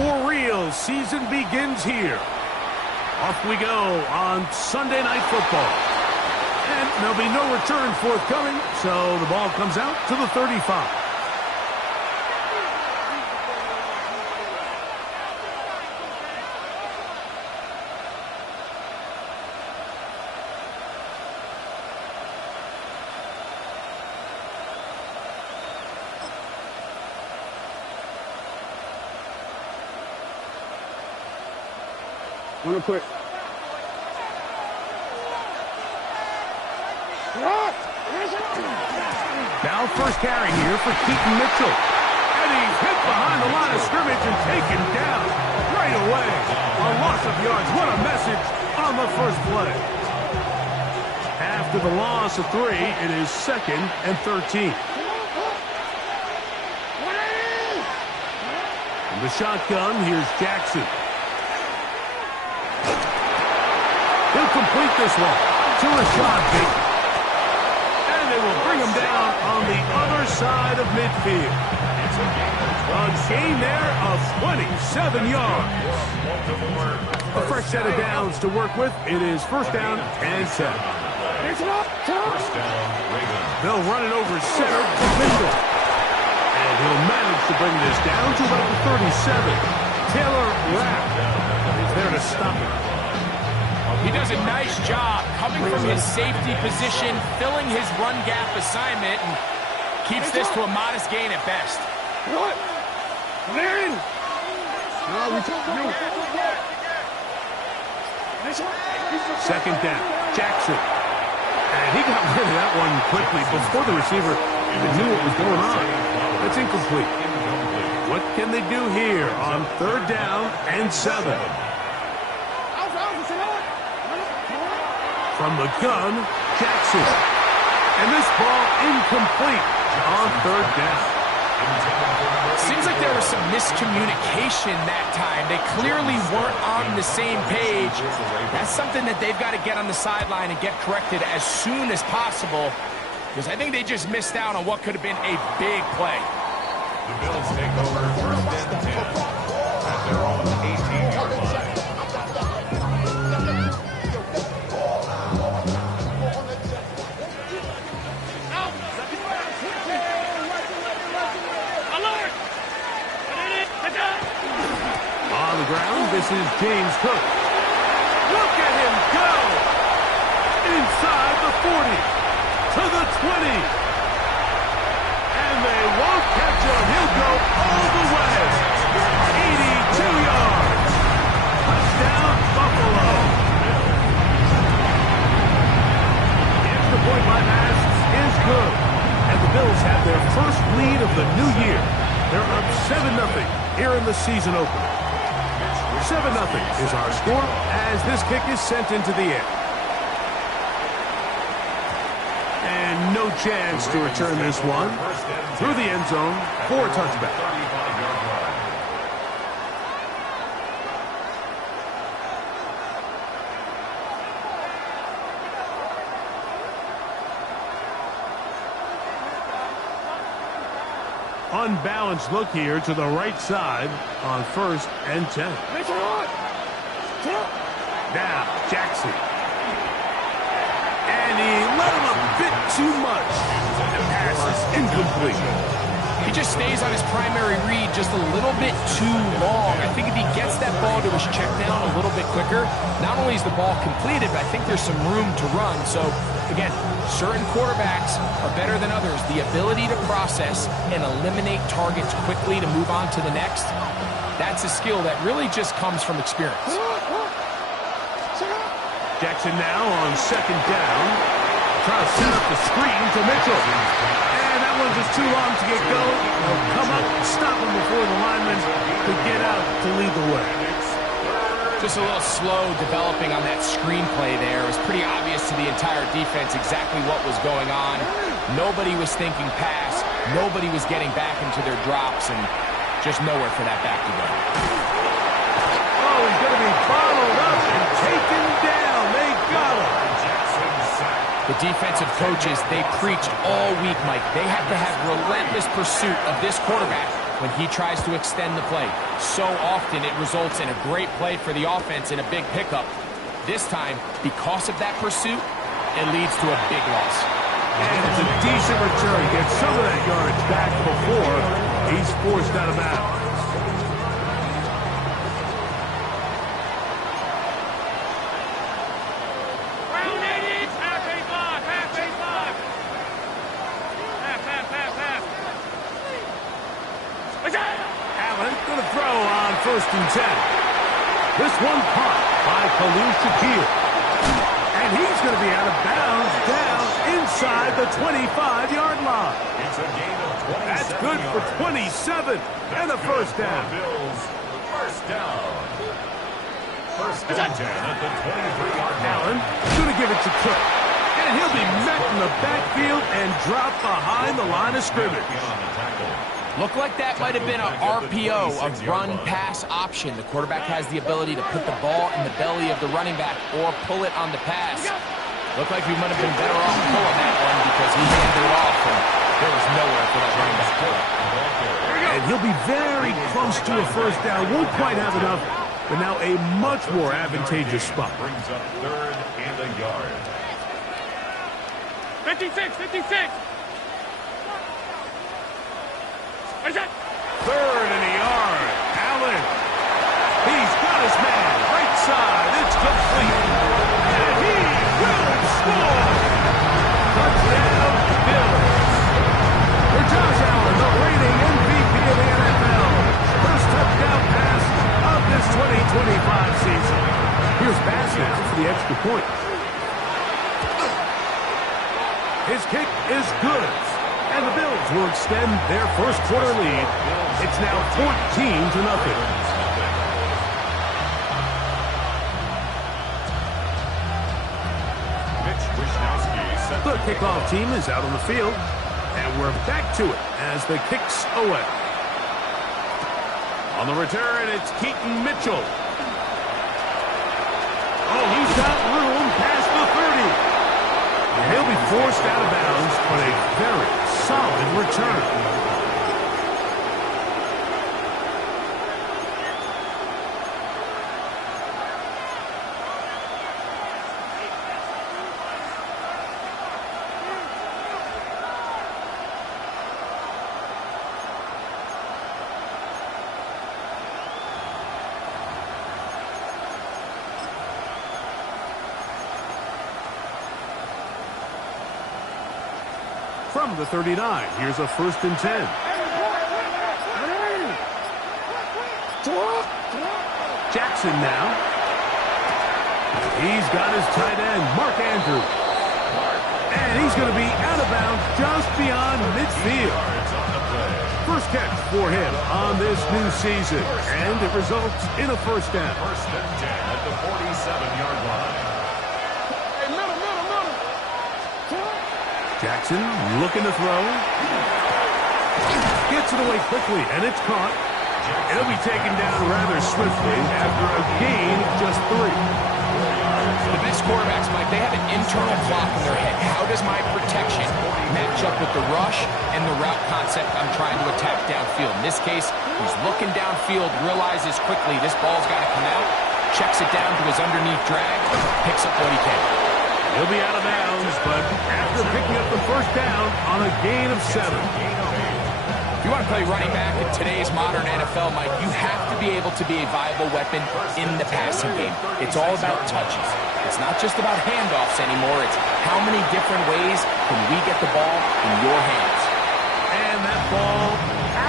for real season begins here. Off we go on Sunday Night Football. And there'll be no return forthcoming, so the ball comes out to the 35. Real quick. Now first carry here for Keaton Mitchell. And he's hit behind the line of scrimmage and taken down right away. A loss of yards. What a message on the first play. After the loss of 3, it is 2nd and 13. From the shotgun, here's Jackson. He'll complete this one to Rashad Bateman. And they will bring him down on the other side of midfield. A gain there of 27 yards. A fresh set of downs to work with. It is first down and 10. They'll run it over center to Mitchell. And he'll manage to bring this down to about the 37. Taylor Rapp is there to stop it. He does a nice job coming from his safety position, filling his run gap assignment, and keeps this to a modest gain at best. What? Marion! No, we took you. Second down, Jackson. And he got rid of that one quickly before the receiver even knew what was going on. That's incomplete. What can they do here on third down and 7? From the gun, Jackson. And this ball incomplete on third down. Seems like there was some miscommunication that time. They clearly weren't on the same page. That's something that they've got to get on the sideline and get corrected as soon as possible, because I think they just missed out on what could have been a big play. The Bills take over first and 10 at their own 18-yard line. This is James Cook. Look at him go! Inside the 40, to the 20. And they won't catch him. He'll go all the way. 82 yards. Touchdown, Buffalo. Extra point by pass is good. And the Bills have their first lead of the new year. They're up 7-0 here in the season opener. 7-0 is our score as this kick is sent into the air. And no chance to return this one through the end zone for a touchback. Unbalanced look here to the right side on first and 10. Now, Jackson. And he let him a bit too much. The pass is incomplete. He just stays on his primary read just a little bit too long. I think if he gets that ball to his check down a little bit quicker, not only is the ball completed, but I think there's some room to run. So, again, certain quarterbacks are better than others. The ability to process and eliminate targets quickly to move on to the next, that's a skill that really just comes from experience. Jackson now on second down. Trying to set up the screen to Mitchell. And that one's just too long to get going. They'll come up and stop him before the lineman could get out to lead the way. Just a little slow developing on that screenplay there. It was pretty obvious to the entire defense exactly what was going on. Nobody was thinking pass. Nobody was getting back into their drops, and just nowhere for that back to go. Oh, he's going to be bottled up and taken down. They got him. The defensive coaches, they preached all week, Mike. They have to have relentless pursuit of this quarterback when he tries to extend the play. So often it results in a great play for the offense and a big pickup. This time, because of that pursuit, it leads to a big loss. And it's a decent return. Gets some of that yardage back before he's forced out of bounds. Allen going to throw on 1st and 10. This one caught by Khalil Shakir. And he's going to be out of bounds down inside the 25-yard line. It's a gain of 27 That's good for 27 and a first down. Bills, first down. First and 10 at the 23-yard line. Allen going to give it to Cook. And he'll be met in the backfield and drop behind the line of scrimmage. On the tackle. Looked like that might have been an RPO, a run-pass option. The quarterback has the ability to put the ball in the belly of the running back or pull it on the pass. Looked like he might have been better off pulling that one because he handed it off, and there was nowhere for that running back. And he'll be very close to a first down. Won't quite have enough, but now a much more advantageous spot. Brings up 3rd and a yard. 56, 56. 3rd and a yard. Allen. He's got his man. Right side. It's complete. And he will score. Touchdown, Bills. For Josh Allen, the reigning MVP of the NFL. First touchdown pass of this 2025 season. Here's Bass now for the extra point. His kick is good. And the Bills will extend their first quarter lead. It's now 14-0. The kickoff team is out on the field. And we're back to it as the kick's away. On the return, it's Keaton Mitchell. Oh, he's got room past the 30. And he'll be forced out of bounds on a very solid return. From the 39, here's a 1st and 10. Jackson now. He's got his tight end, Mark Andrews. And he's going to be out of bounds just beyond midfield. First catch for him on this new season. And it results in a first down. 1st and 10 at the 47-yard line. Jackson looking to throw. Gets it away quickly, and it's caught. It'll be taken down rather swiftly after a gain of just 3. The best quarterbacks, Mike, they have an internal clock in their head. How does my protection match up with the rush and the route concept I'm trying to attack downfield? In this case, he's looking downfield, realizes quickly this ball's got to come out, checks it down to his underneath drag, picks up what he can. He'll be out of bounds, but after picking up the first down on a gain of 7. If you want to play running back in today's modern NFL, Mike, you have to be able to be a viable weapon in the passing game. It's all about touches. It's not just about handoffs anymore. It's how many different ways can we get the ball in your hands. And that ball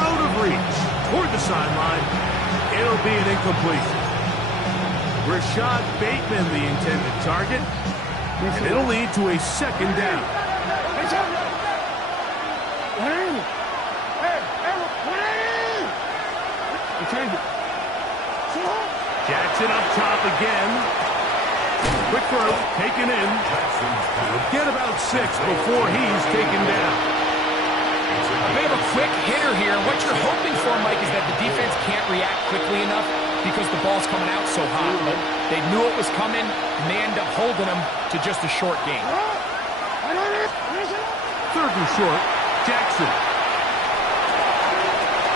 out of reach toward the sideline. It'll be an incompletion. Rashad Bateman, the intended target. And it'll lead to a 2nd down. Jackson up top again. Quick throw, taken in. He'll get about 6 before he's taken down. A bit of a quick hitter here. What you're hoping for, Mike, is that the defense can't react quickly enough because the ball's coming out so hot. But they knew it was coming, and they end up holding them to just a short gain. 3rd and short, Jackson.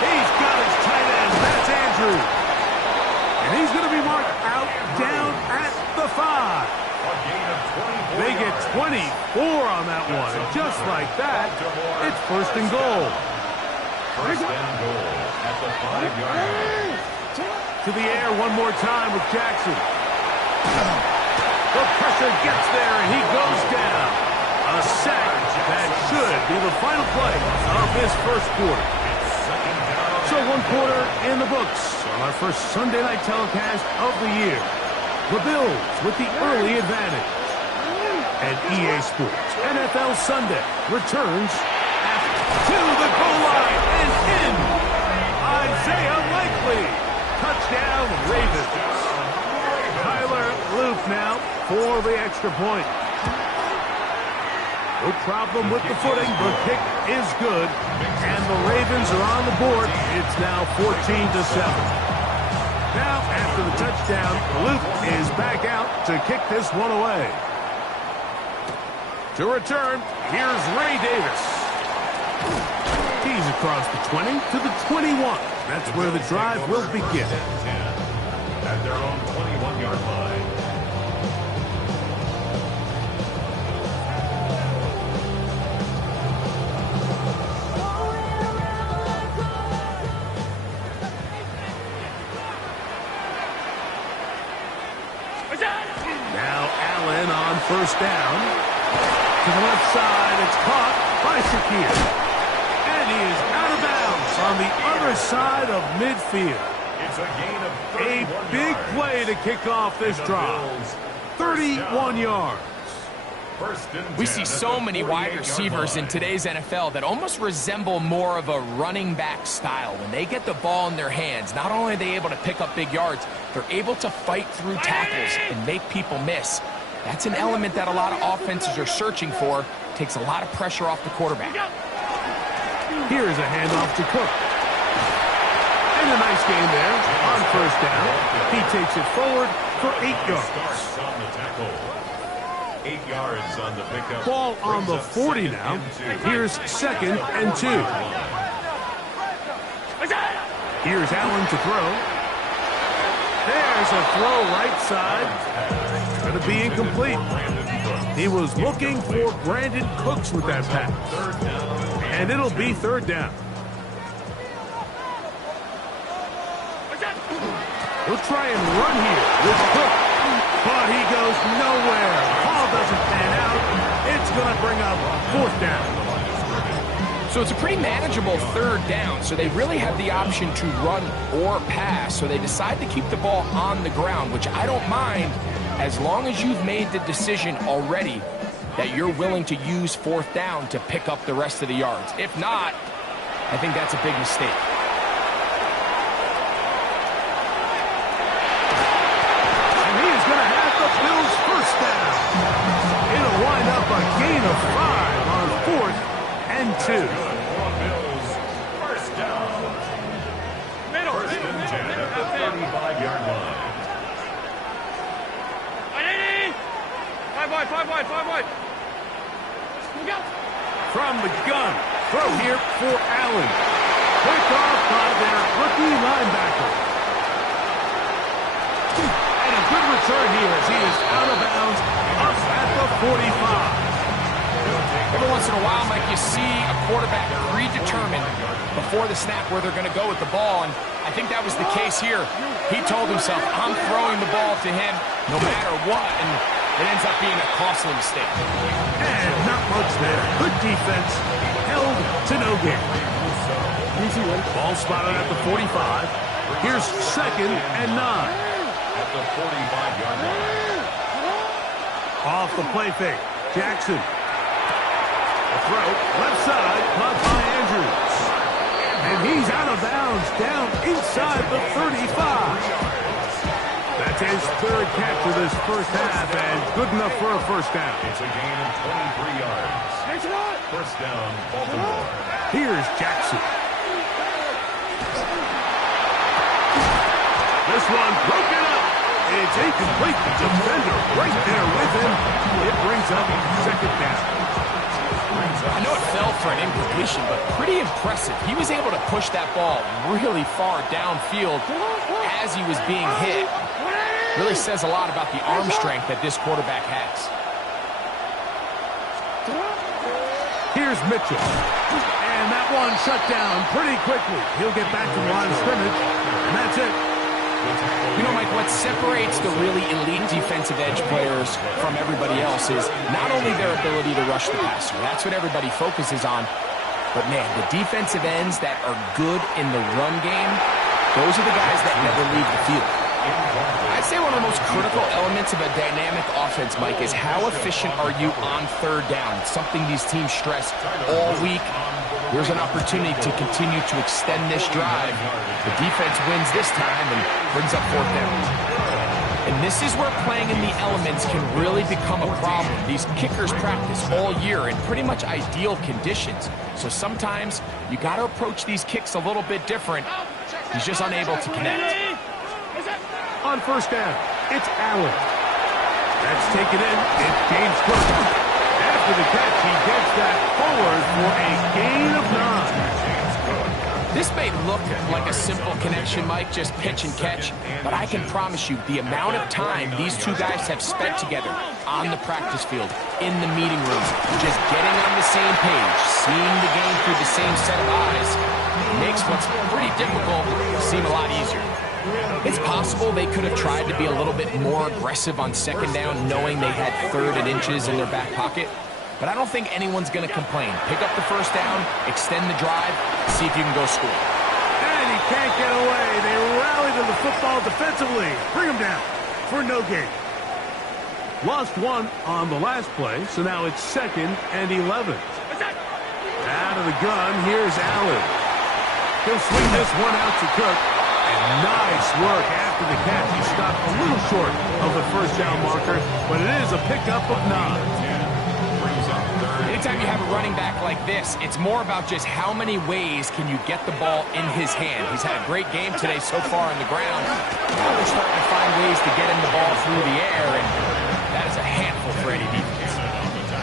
He's got Andrews. And he's going to be marked out down at the 5. They get 24 on that one. And just like that, it's first and goal. First and goal at the 5-yard line. To the air one more time with Jackson. The pressure gets there, and he goes down. A sack that should be the final play of this first quarter. So 1 quarter in the books on our first Sunday night telecast of the year. The Bills with the early advantage. And EA Sports NFL Sunday returns to the goal line and in. Isaiah Likely. Touchdown Ravens. Tyler Loop now for the extra point. No problem with the footing. The kick is good. And the Ravens are on the board. It's now 14-7. Now, after the touchdown, Luke is back out to kick this one away. To return, here's Ray Davis. He's across the 20 to the 21. That's where the drive will begin. At their own 21-yard line. Now Allen on first down. To the left side, it's caught by Shakir. And he is out of bounds on the other side of midfield. It's a gain of A big play to kick off this drive. 31 yards. We see so many wide receivers in today's NFL that almost resemble more of a running back style. When they get the ball in their hands, not only are they able to pick up big yards, they're able to fight through tackles and make people miss. That's an element that a lot of offenses are searching for. Takes a lot of pressure off the quarterback. Here's a handoff to Cook. And a nice game there on first down. He takes it forward for 8 yards. 8 yards on the pickup. Ball on the 40 now. Here's 2nd and 2. Here's Allen to throw. There's a throw right side. It's going to be incomplete. He was looking for Brandon Cooks with that pass. And it'll be 3rd down. He'll try and run here with Cook. But he goes nowhere. Ball doesn't pan out. It's going to bring up 4th down. So it's a pretty manageable 3rd down, so they really have the option to run or pass. So they decide to keep the ball on the ground, which I don't mind as long as you've made the decision already that you're willing to use 4th down to pick up the rest of the yards. If not, I think that's a big mistake. And he is going to have the Bills' 1st down. It'll wind up a gain of 5 on 4th and 2. Bills, 1st down. First and 10 at the 35-yard line. 5 wide. From the gun, throw here for Allen. Picked off by their rookie linebacker. And a good return here as he is out of bounds up at the 45. Every once in a while, Mike, you see a quarterback predetermined before the snap where they're going to go with the ball, and I think that was the case here. He told himself, I'm throwing the ball to him no matter what, and it ends up being a costly mistake. And not much there. Good defense. Held to no gain. Ball spotted at the 45. Here's 2nd and 9. At the 45-yard line. Off the play fake. Jackson. A throw. Left side. Caught by Andrews. And he's out of bounds down inside the 35. That's his 3rd catch of this first half, and good enough for a 1st down. It's a gain of 23 yards. 1st down, Baltimore. Here's Jackson. This one broken up. It's incomplete. The defender right there with him. It brings up 2nd down. I know it fell for an incompletion, but pretty impressive. He was able to push that ball really far downfield as he was being hit. Really says a lot about the arm strength that this quarterback has. Here's Mitchell. And that one shut down pretty quickly. He'll get back to the line of scrimmage, and that's it. You know, Mike, what separates the really elite defensive edge players from everybody else is not only their ability to rush the passer. That's what everybody focuses on. But, man, the defensive ends that are good in the run game, those are the guys that never leave the field. I'd say one of the most critical elements of a dynamic offense, Mike, is how efficient are you on third down. It's something these teams stress all week. Here's an opportunity to continue to extend this drive. The defense wins this time and brings up fourth down. And this is where playing in the elements can really become a problem. These kickers practice all year in pretty much ideal conditions. So sometimes you got to approach these kicks a little bit different. He's just unable to connect. On first down, it's Allen. That's taken in. It's James Cook. After the catch, he gets that forward for a gain of 9. This may look like a simple connection, Mike, just pitch and catch, but I can promise you the amount of time these two guys have spent together on the practice field, in the meeting rooms, just getting on the same page, seeing the game through the same set of eyes, makes what's pretty difficult seem a lot easier. It's possible they could have tried to be a little bit more aggressive on second down, knowing they had third and inches in their back pocket. But I don't think anyone's going to complain. Pick up the first down, extend the drive, see if you can go score. And he can't get away. They rally to the football defensively. Bring him down for no gain. Lost one on the last play, so now it's 2nd and 11. Out of the gun, here's Allen. He'll swing this one out to Cook. And nice work after the catch. He stopped a little short of the first down marker, but it is a pickup of 9. Anytime you have a running back like this, it's more about just how many ways can you get the ball in his hand. He's had a great game today so far on the ground. Now they're starting to find ways to get him the ball through the air, and that is a handful for any defense.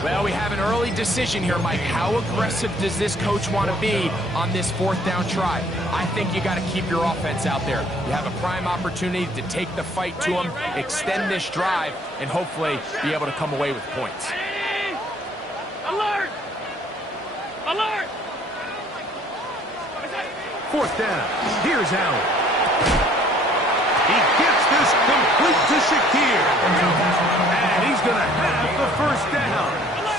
Well, we have an early decision here, Mike. How aggressive does this coach want to be on this fourth down try? I think you got to keep your offense out there. You have a prime opportunity to take the fight to him, extend this drive, and hopefully be able to come away with points. Alert! Alert! Fourth down. Here's Allen. He gets this complete to Shakir. And he's going to have the first down.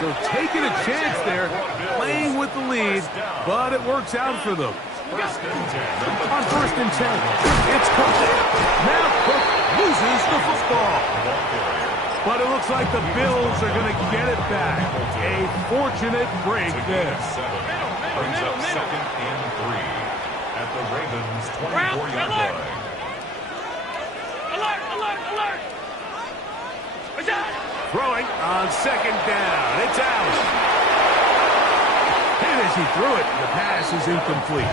So taking a chance there, playing with the lead, but it works out for them. On 1st and 10, it's Cook. Now Cook loses the football. But it looks like the Bills are going to get it back. A fortunate break there. Brings up 2nd and 3 at the Ravens' 24-yard line. Alert! Alert! Alert! What's that? Throwing on 2nd down. It's Allen. And as he threw it, the pass is incomplete.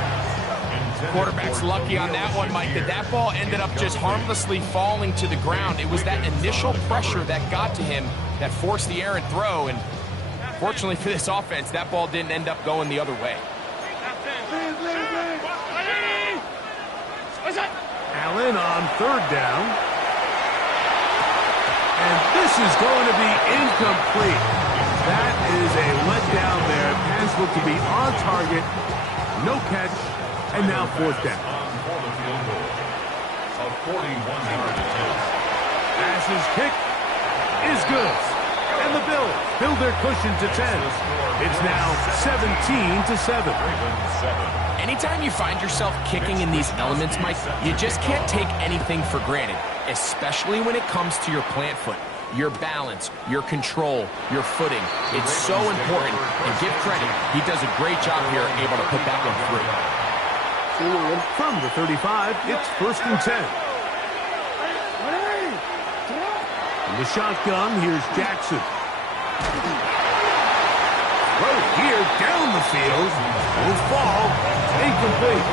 Quarterback's lucky on that one, Mike, that ball ended up just harmlessly falling to the ground. It was that initial pressure that got to him that forced the errant throw, and fortunately for this offense, that ball didn't end up going the other way. Allen on 3rd down. And this is going to be incomplete. That is a letdown there. Pass looked to be on target. No catch. And now 4th down. For the field goal. A 41-yard attempt. Pass's kick is good. And the Bills build their cushion to 10. It's now 17-7. Anytime you find yourself kicking in these elements, Mike, you just can't take anything for granted, especially when it comes to your plant foot, your balance, your control, your footing. It's so important, and give credit, he does a great job here able to put that one through. From the 35, it's 1st and 10. In the shotgun, here's Jackson. Right here, down the field. Will fall. Incomplete.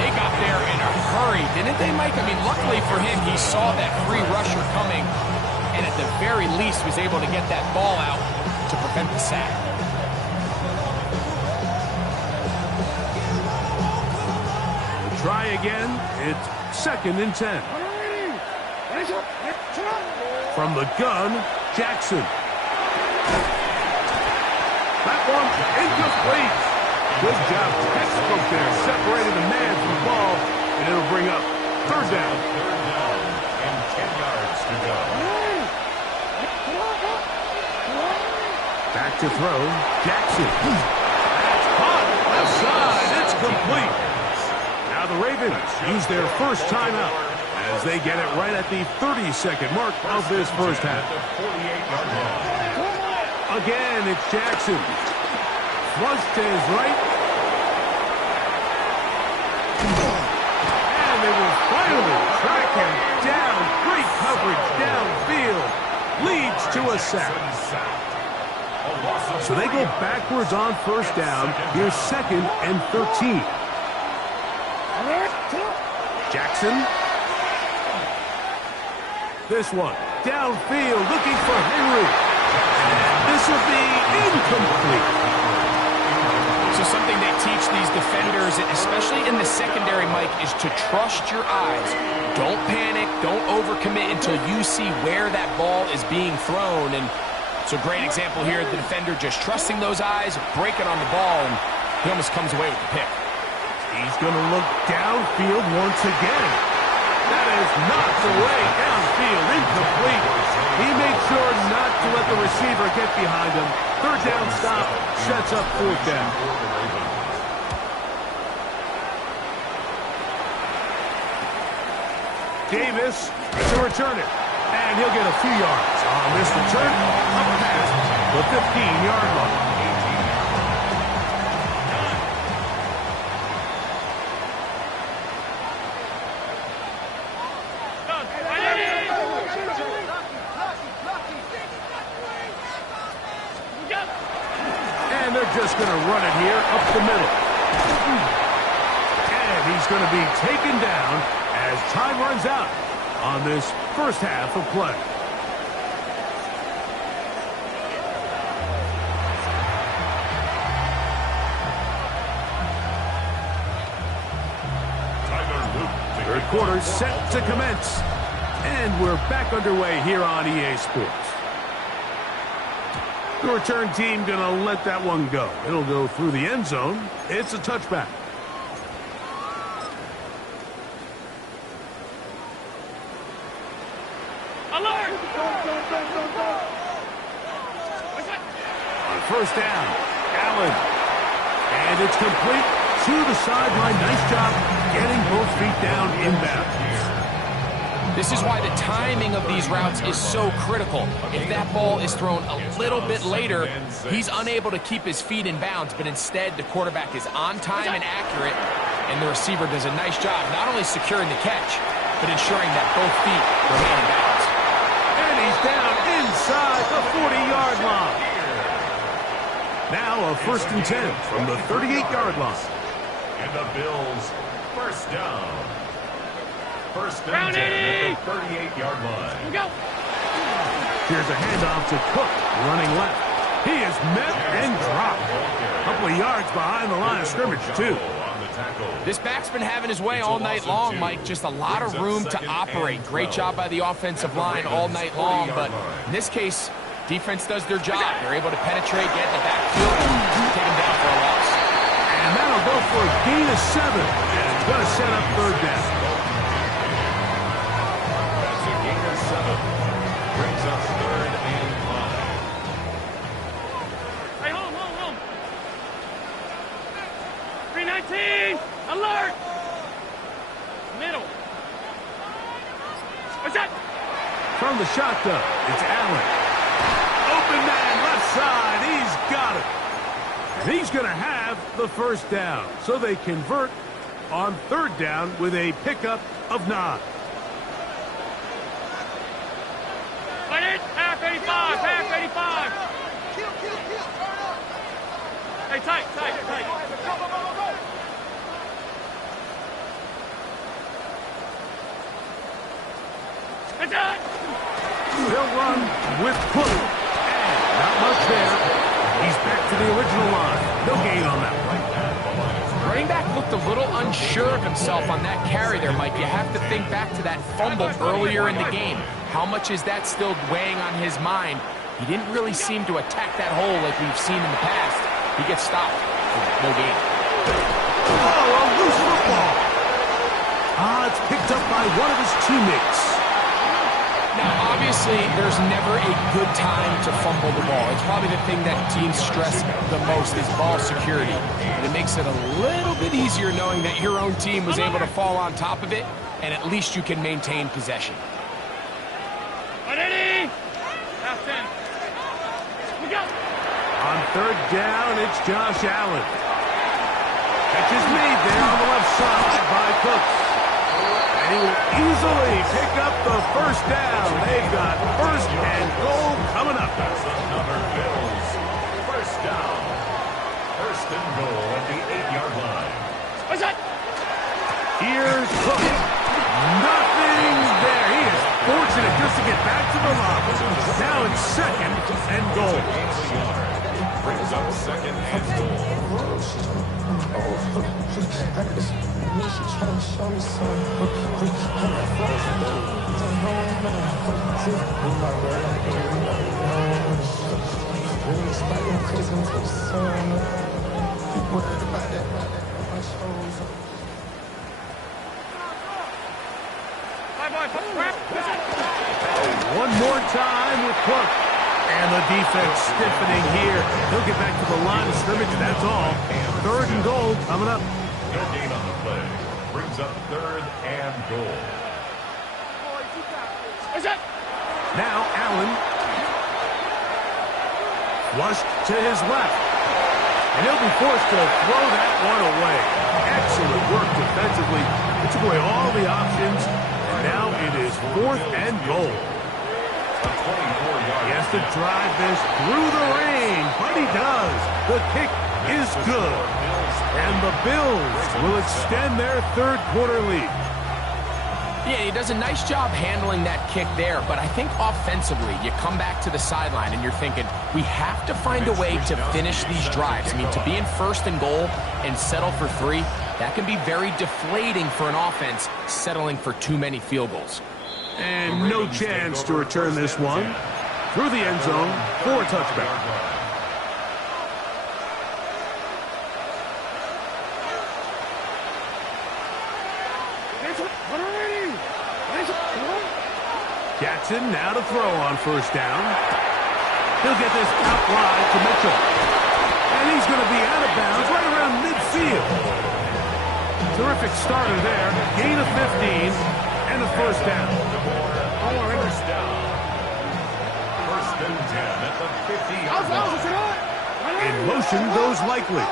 They got there in a hurry, didn't they, Mike? I mean, luckily for him, he saw that free rusher coming, and at the very least was able to get that ball out to prevent the sack. Try again. It's 2nd and 10. From the gun, Jackson. That one incomplete. Good job, textbook there. Separated the man from the ball, and it'll bring up 3rd down. 3rd down and 10 yards to go. Back to throw, Jackson. That's caught, left side, it's complete. Now the Ravens use their first timeout as they get it right at the 32nd mark of this first half. Again, it's Jackson. Flush to his right. And they will finally track him down. Great coverage downfield. Leads to a sack. So they go backwards on 1st down. Here's 2nd and 13. Jackson. This one. Downfield looking for Henry. And this will be incomplete. So something they teach these defenders, especially in the secondary, Mike, is to trust your eyes. Don't panic. Don't overcommit until you see where that ball is being thrown. And it's a great example here. The defender just trusting those eyes, breaking on the ball, and he almost comes away with the pick. He's going to look downfield once again. That is not the way downfield. Incomplete. He made sure not to let the receiver get behind him. 3rd down stop sets up 4th down. Davis to return it. And he'll get a few yards on this return. Up past the 15-yard line. And they're just going to run it here up the middle. And he's going to be taken down as time runs out on this first half of play. Third quarter set to commence. And we're back underway here on EA Sports. The return team going to let that one go. It'll go through the end zone. It's a touchback. Alert! On 1st down, Allen. And it's complete to the sideline. Nice job getting both feet down inbound. This is why the timing of these routes is so critical. If that ball is thrown a little bit later, he's unable to keep his feet in bounds, but instead the quarterback is on time and accurate, and the receiver does a nice job not only securing the catch, but ensuring that both feet remain in bounds. And he's down inside the 40-yard line. Now a 1st and 10 from the 38-yard line. And the Bills, 1st down. 1st and 10 at the 38-yard line. Here we go. Here's a handoff to Cook, running left. He is met and dropped. A couple of yards behind the line of scrimmage, too. This back's been having his way all night long, Mike. Just a lot of room to operate. Great job by the offensive line all night long, but in this case, defense does their job. They're able to penetrate, get in the backfield, and take him down for a loss. And that'll go for a gain of 7. And it's going to set up 3rd down. Brings us 3rd and 5. Hey, home. 319, alert! Middle. What's that? From the shotgun, it's Allen. Open man, left side, he's got it. And he's going to have the 1st down. So they convert on 3rd down with a pickup of 9. Half 85. Hey, tight. It's done. They'll run with Cook. And not much there. He's back to the original line. No gain on that one. Running back looked a little unsure of himself on that carry there, Mike. You have to think back to that fumble earlier in the game. How much is that still weighing on his mind? He didn't really seem to attack that hole like we've seen in the past. He gets stopped. No gain. Oh, a loose football. It's picked up by one of his teammates. Now, obviously, there's never a good time to fumble the ball. It's probably the thing that teams stress the most is ball security. And it makes it a little bit easier knowing that your own team was able to fall on top of it, and at least you can maintain possession. Ready? Half 10. We go. On third down, it's Josh Allen. Catch is made there on the left side by Cooks. And he will easily pick up the first down. They've got first and goal coming up. That's another Bills. First down. First and goal at the 8-yard line. What's that? Here's Cook. Nothing there. He is fortunate just to get back to the line. Now it's second and goal. Brings up second and goal. One more time with Cook. And the defense stiffening here. He'll get back to the line of scrimmage, that's all. Third and goal coming up. No gain on the play. Brings up third and goal. What's that? Now Allen. Flushed to his left. And he'll be forced to throw that one away. Excellent work defensively. It took away all the options. And now it is fourth and goal. He has to drive this through the rain, but he does. The kick is good. And the Bills will extend their third quarter lead. Yeah, he does a nice job handling that kick there, but I think offensively, you come back to the sideline and you're thinking, we have to find a way to finish these drives. I mean, to be in first and goal and settle for 3, that can be very deflating for an offense settling for too many field goals. And no chance to return this one through the end zone for a touchback. Jackson now to throw on first down. He'll get this out wide to Mitchell. And he's going to be out of bounds right around midfield. Terrific starter there. Gain of 15 and a first down. First down. First and 10 at the 50-yard line. In motion goes Likely.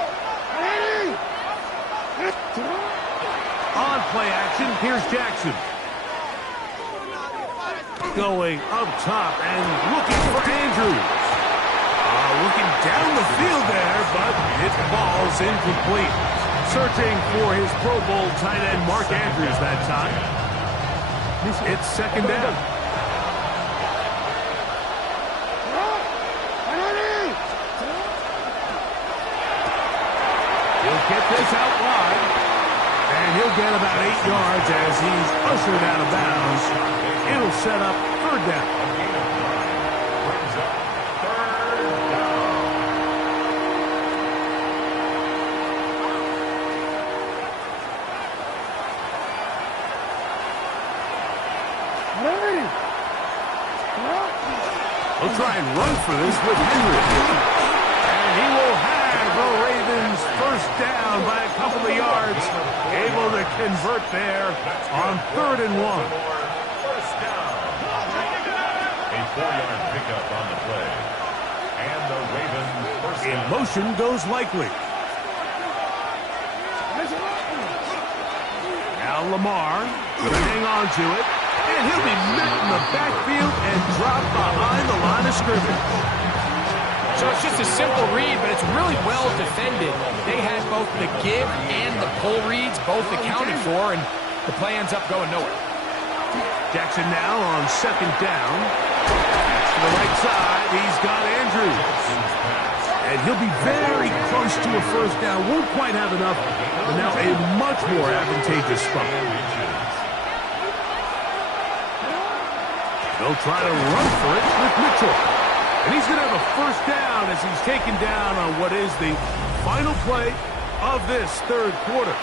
On play action, here's Jackson. Going up top and looking for Andrews. Looking down the field there, but it falls incomplete. Searching for his Pro Bowl tight end Mark Andrews that time. It's second down. He'll get this out wide. And he'll get about 8 yards as he's ushered out of bounds. It'll set up third down. Brings up third down. They'll try and run for this with Henry. And he will have the Ravens first down by a couple of yards. Able to convert there on 3rd and 1. First down. A 4-yard pickup on the play. And the Ravens first In down. motion goes Likely. Now Lamar will hang on to it. And he'll be met in the backfield and dropped behind the line of scrimmage. So it's just a simple read, but it's really well defended. They had both the give and the pull reads both accounted for, and the play ends up going nowhere. Jackson now on second down. To the right side, he's got Andrews. And he'll be very close to a first down. Won't quite have enough, but now a much more advantageous spot. They'll try to run for it with Mitchell. And he's going to have a first down as he's taken down on what is the final play of this third quarter.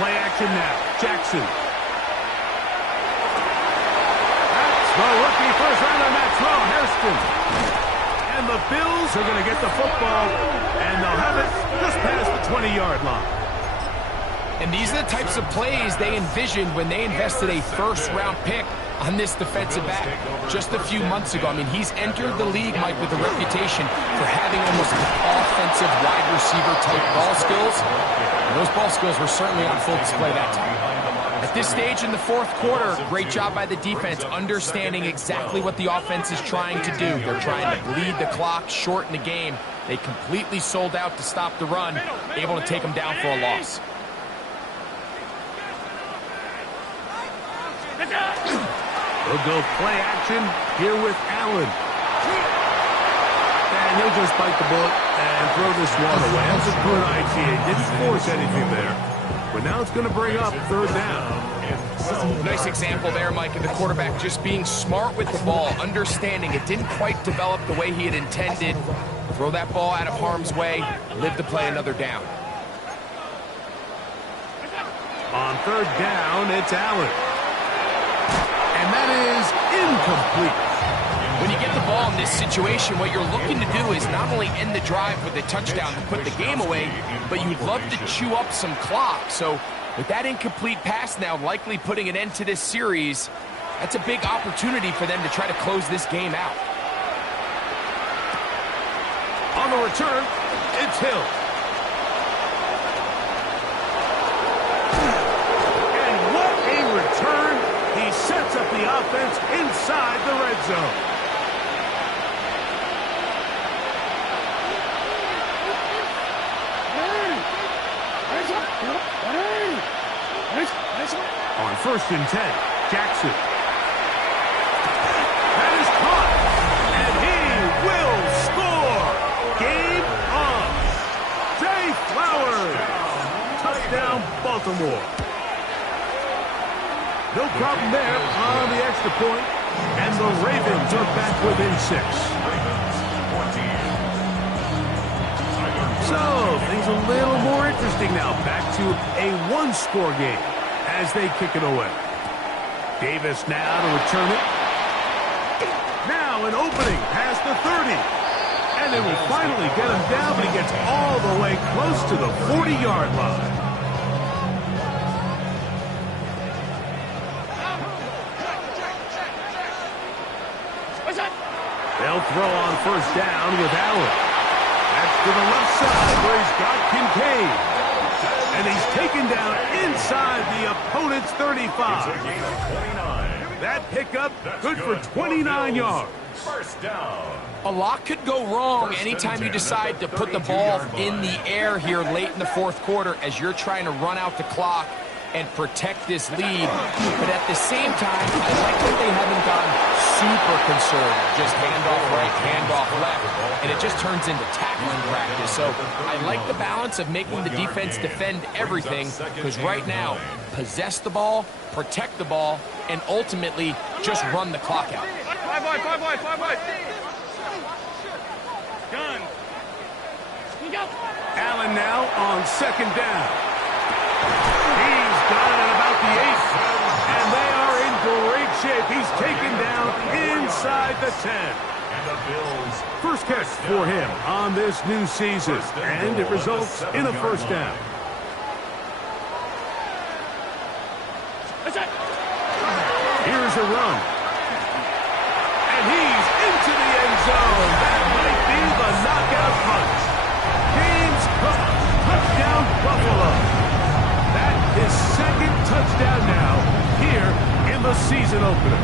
Play action now. Jackson. That's the rookie first rounder, Maxwell Hairston. And the Bills are going to get the football, and they'll have it just past the 20-yard line. And these are the types of plays they envisioned when they invested a first-round pick on this defensive back just a few months ago. I mean, he's entered the league, Mike, with a reputation for having almost offensive wide receiver type ball skills. And those ball skills were certainly on full display that time. At this stage in the fourth quarter, great job by the defense, understanding exactly what the offense is trying to do. They're trying to bleed the clock, shorten the game. They completely sold out to stop the run, able to take them down for a loss. They'll go play action here with Allen. And he'll just bite the bullet and throw this one away. That's a good idea. Didn't force anything there. But now it's going to bring up third down. Nice example there, Mike, of the quarterback just being smart with the ball, understanding it didn't quite develop the way he had intended. Throw that ball out of harm's way, live to play another down. On third down, it's Allen. And that is incomplete. When you get the ball in this situation, what you're looking to do is not only end the drive with a touchdown to put the game away, but you'd love to chew up some clock. So with that incomplete pass now likely putting an end to this series, that's a big opportunity for them to try to close this game out. On the return, it's Hill. And what a return. He sets up the offense inside the red zone. On 1st and 10, Jackson. That is caught, and he will score. Game on. Zay Flowers. Touchdown, Baltimore. No problem there on the extra point, and the Ravens are back within 6. So, things a little more interesting now. Back to a one-score game as they kick it away. Davis now to return it. Now an opening past the 30. And they will finally get him down, but he gets all the way close to the 40-yard line. They'll throw on 1st down with Allen. That's to the left side where he's got Kincaid. And he's taken down inside the opponent's 35. That pickup good for 29 yards. First down. A lot could go wrong anytime you decide to put the ball in the air here late in the fourth quarter as you're trying to run out the clock and protect this lead. But at the same time, I like that they haven't gotten super conservative. Just handoff right, handoff left, and it just turns into tackling practice. So I like the balance of making the defense defend everything, because right now, possess the ball, protect the ball, and ultimately just run the clock out. Five wide. Gun. Allen now on 2nd down. He's got it at about the 8. And they are in great shape. He's taken down inside the 10. And the Bills. First catch for him on this new season. And it results in a first down. Here's a run. And he's into the end zone. That might be the knockout punch. James Cook, touchdown Buffalo. That is 2nd touchdown now here in the season opener.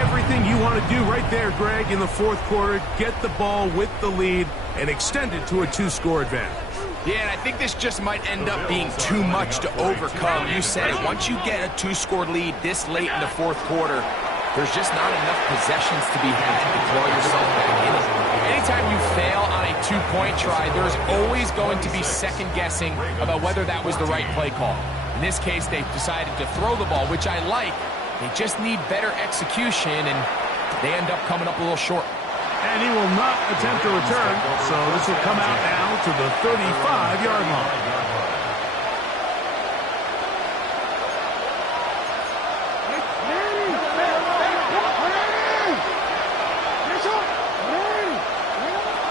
Everything you want to do right there, Greg, in the fourth quarter. Get the ball with the lead. and extend it to a 2-score advantage. Yeah, and I think this just might end up being too much to overcome. You said it. Once you get a 2-score lead this late in the fourth quarter, there's just not enough possessions to be had to throw yourself back in it. Anytime you fail on a 2-point try, there's always going to be second-guessing about whether that was the right play call. In this case, they decided to throw the ball, which I like. They just need better execution, and they end up coming up a little short. And he will not attempt a return, so this will come out now to the 35-yard line.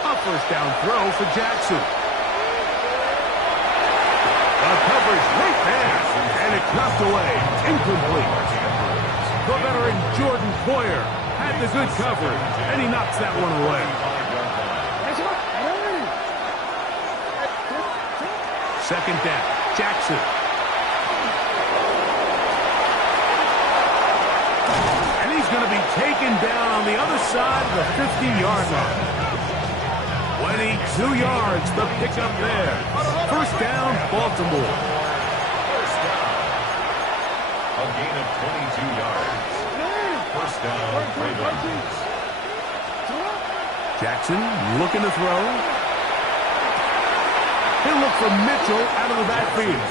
A first down throw for Jackson. A coverage right there, and it knocked away, incomplete. The veteran Jordan Poyer had the good coverage, and he knocks that one away. Second down, Jackson. And he's going to be taken down on the other side of the 50-yard line. 22 yards, the pickup there. First down, Baltimore. First down. A gain of 22 yards. First down, Ravens. Jackson looking to throw. He'll look for Mitchell out of the backfield.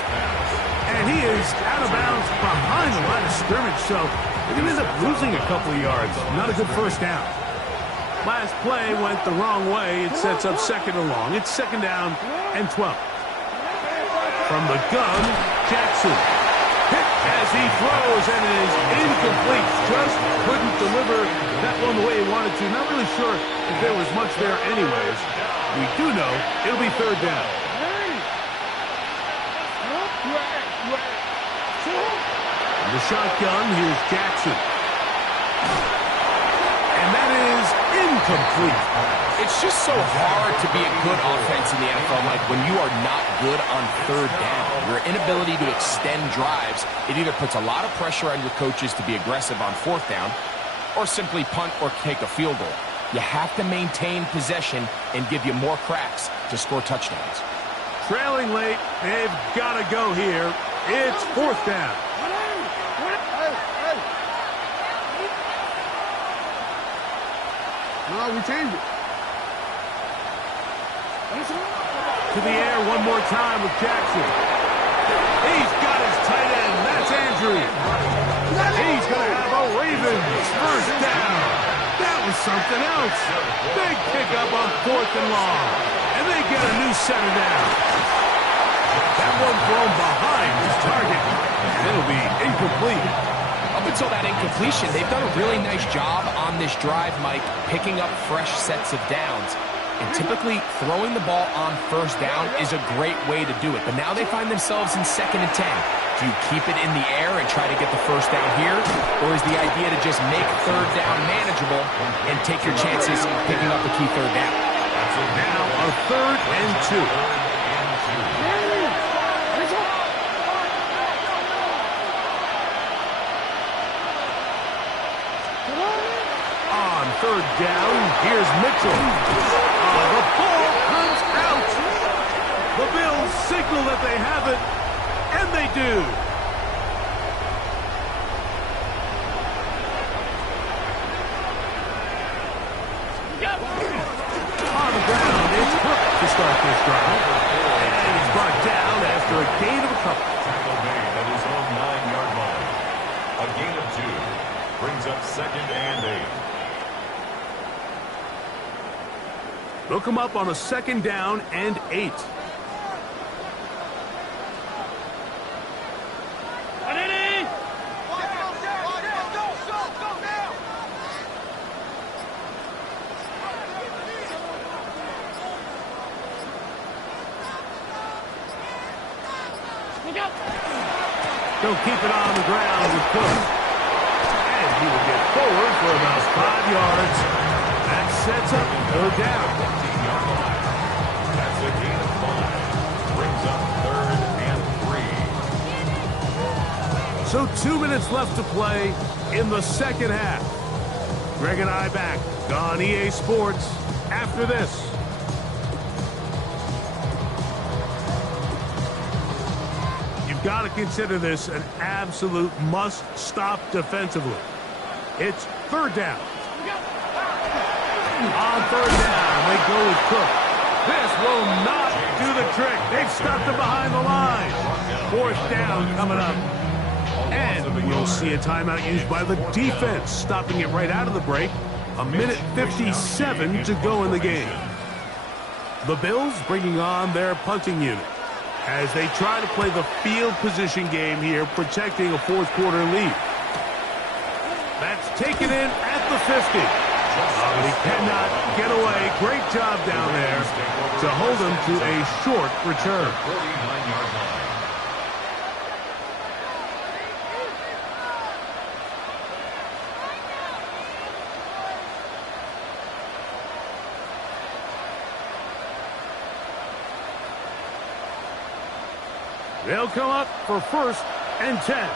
And he is out of bounds behind the line of scrimmage, so they're going to end up losing a couple of yards. Not a good first down. Last play went the wrong way. It sets up second and long. It's second down and 12. From the gun, Jackson. Hit as he throws, and it is incomplete. Just couldn't deliver that one the way he wanted to. Not really sure if there was much there anyways. We do know it'll be third down. In the shotgun, here's Jackson. And that is incomplete. It's just so hard to be a good offense in the NFL, Mike, when you are not good on third down. Your inability to extend drives, it either puts a lot of pressure on your coaches to be aggressive on fourth down or simply punt or take a field goal. You have to maintain possession and give you more cracks to score touchdowns. Trailing late, they've got to go here. It's fourth down. No, we changed it. To the air one more time with Jackson. He's got his tight end. That's Andrew. He's going to have a Ravens first down. That was something else. Big pickup on fourth and long. And they get a new center down. That one thrown behind his target. And it'll be incomplete. Up until that incompletion, they've done a really nice job on this drive, Mike, picking up fresh sets of downs. And typically, throwing the ball on first down is a great way to do it. But now they find themselves in 2nd and 10. Do you keep it in the air and try to get the first down here? Or is the idea to just make third down manageable and take your chances picking up a key third down? So now a 3rd and 2. On 3rd down, here's Mitchell. The ball comes out. The Bills signal that they have it, and they do. On the ground, it's Cook to start this drive. And he's brought down after a gain of a couple. Tackle made at his own 9-yard line. A gain of 2 brings up 2nd and 8. They'll come up on a 2nd down and 8. They'll keep it on the ground with Cook. And he will get forward for about 5 yards. That sets up 3rd down. That's a gain of 5. Brings up 3rd and 3. So 2 minutes left to play in the second half. Greg and I back on EA Sports after this. got to consider this an absolute must-stop defensively. It's third down. On third down, they go with Cook. This will not do the trick. They've stopped him behind the line. Fourth down coming up. And we'll see a timeout used by the defense, stopping it right out of the break. 1:57 to go in the game. The Bills bringing on their punting unit as they try to play the field position game here, protecting a fourth quarter lead. That's taken in at the 50. But he cannot get away. Great job down there to hold him to a short return. 49-yard line. They'll come up for 1st and 10.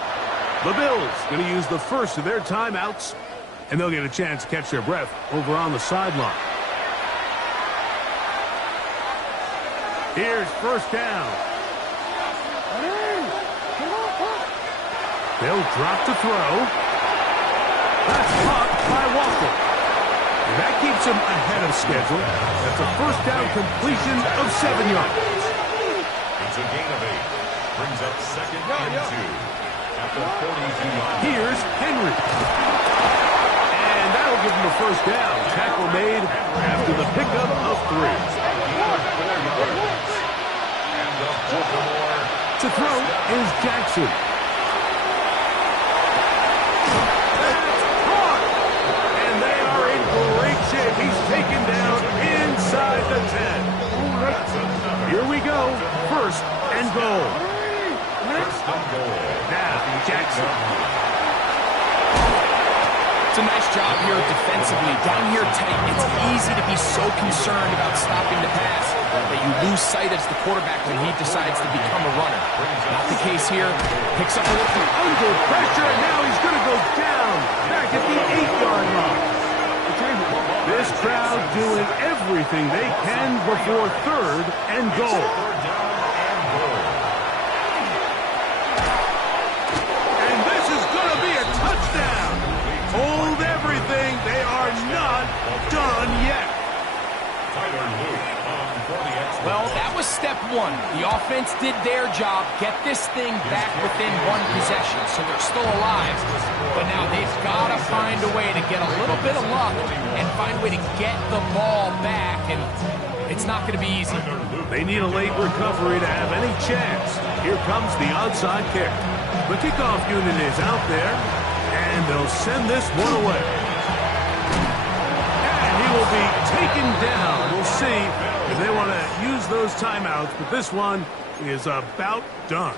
The Bills going to use the first of their timeouts, and they'll get a chance to catch their breath over on the sideline. Here's first down. They'll drop to throw. That's caught by Walker. And that keeps him ahead of schedule. That's a first down completion of 7 yards. It's a gain of 8. Brings up second and 2 at the 42-yard. Here's Henry. And that'll give him a first down. Tackle made after the pickup of 3. And the Baltimore. To throw is Jackson. That's caught. And they are in great shape. He's taken down inside the 10. Here we go. First and goal. Now, Jackson. It's a nice job here defensively. Down here tight, it's easy to be so concerned about stopping the pass that you lose sight as the quarterback when he decides to become a runner. Not the case here. Picks up a little Under pressure, and now he's going to go down back at the 8-yard line. This crowd doing everything they can before third and goal. Hold everything. They are not done yet. Well, that was step one. The offense did their job, get this thing back within one possession, so they're still alive. But now they've got to find a way to get a little bit of luck and find a way to get the ball back, and it's not going to be easy. They need a late recovery to have any chance. Here comes the onside kick. The kickoff unit is out there, and they'll send this one away. And he will be taken down. We'll see if they want to use those timeouts, but this one is about done.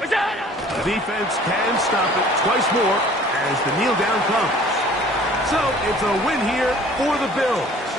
The defense can stop it twice more as the kneel down comes. So it's a win here for the Bills.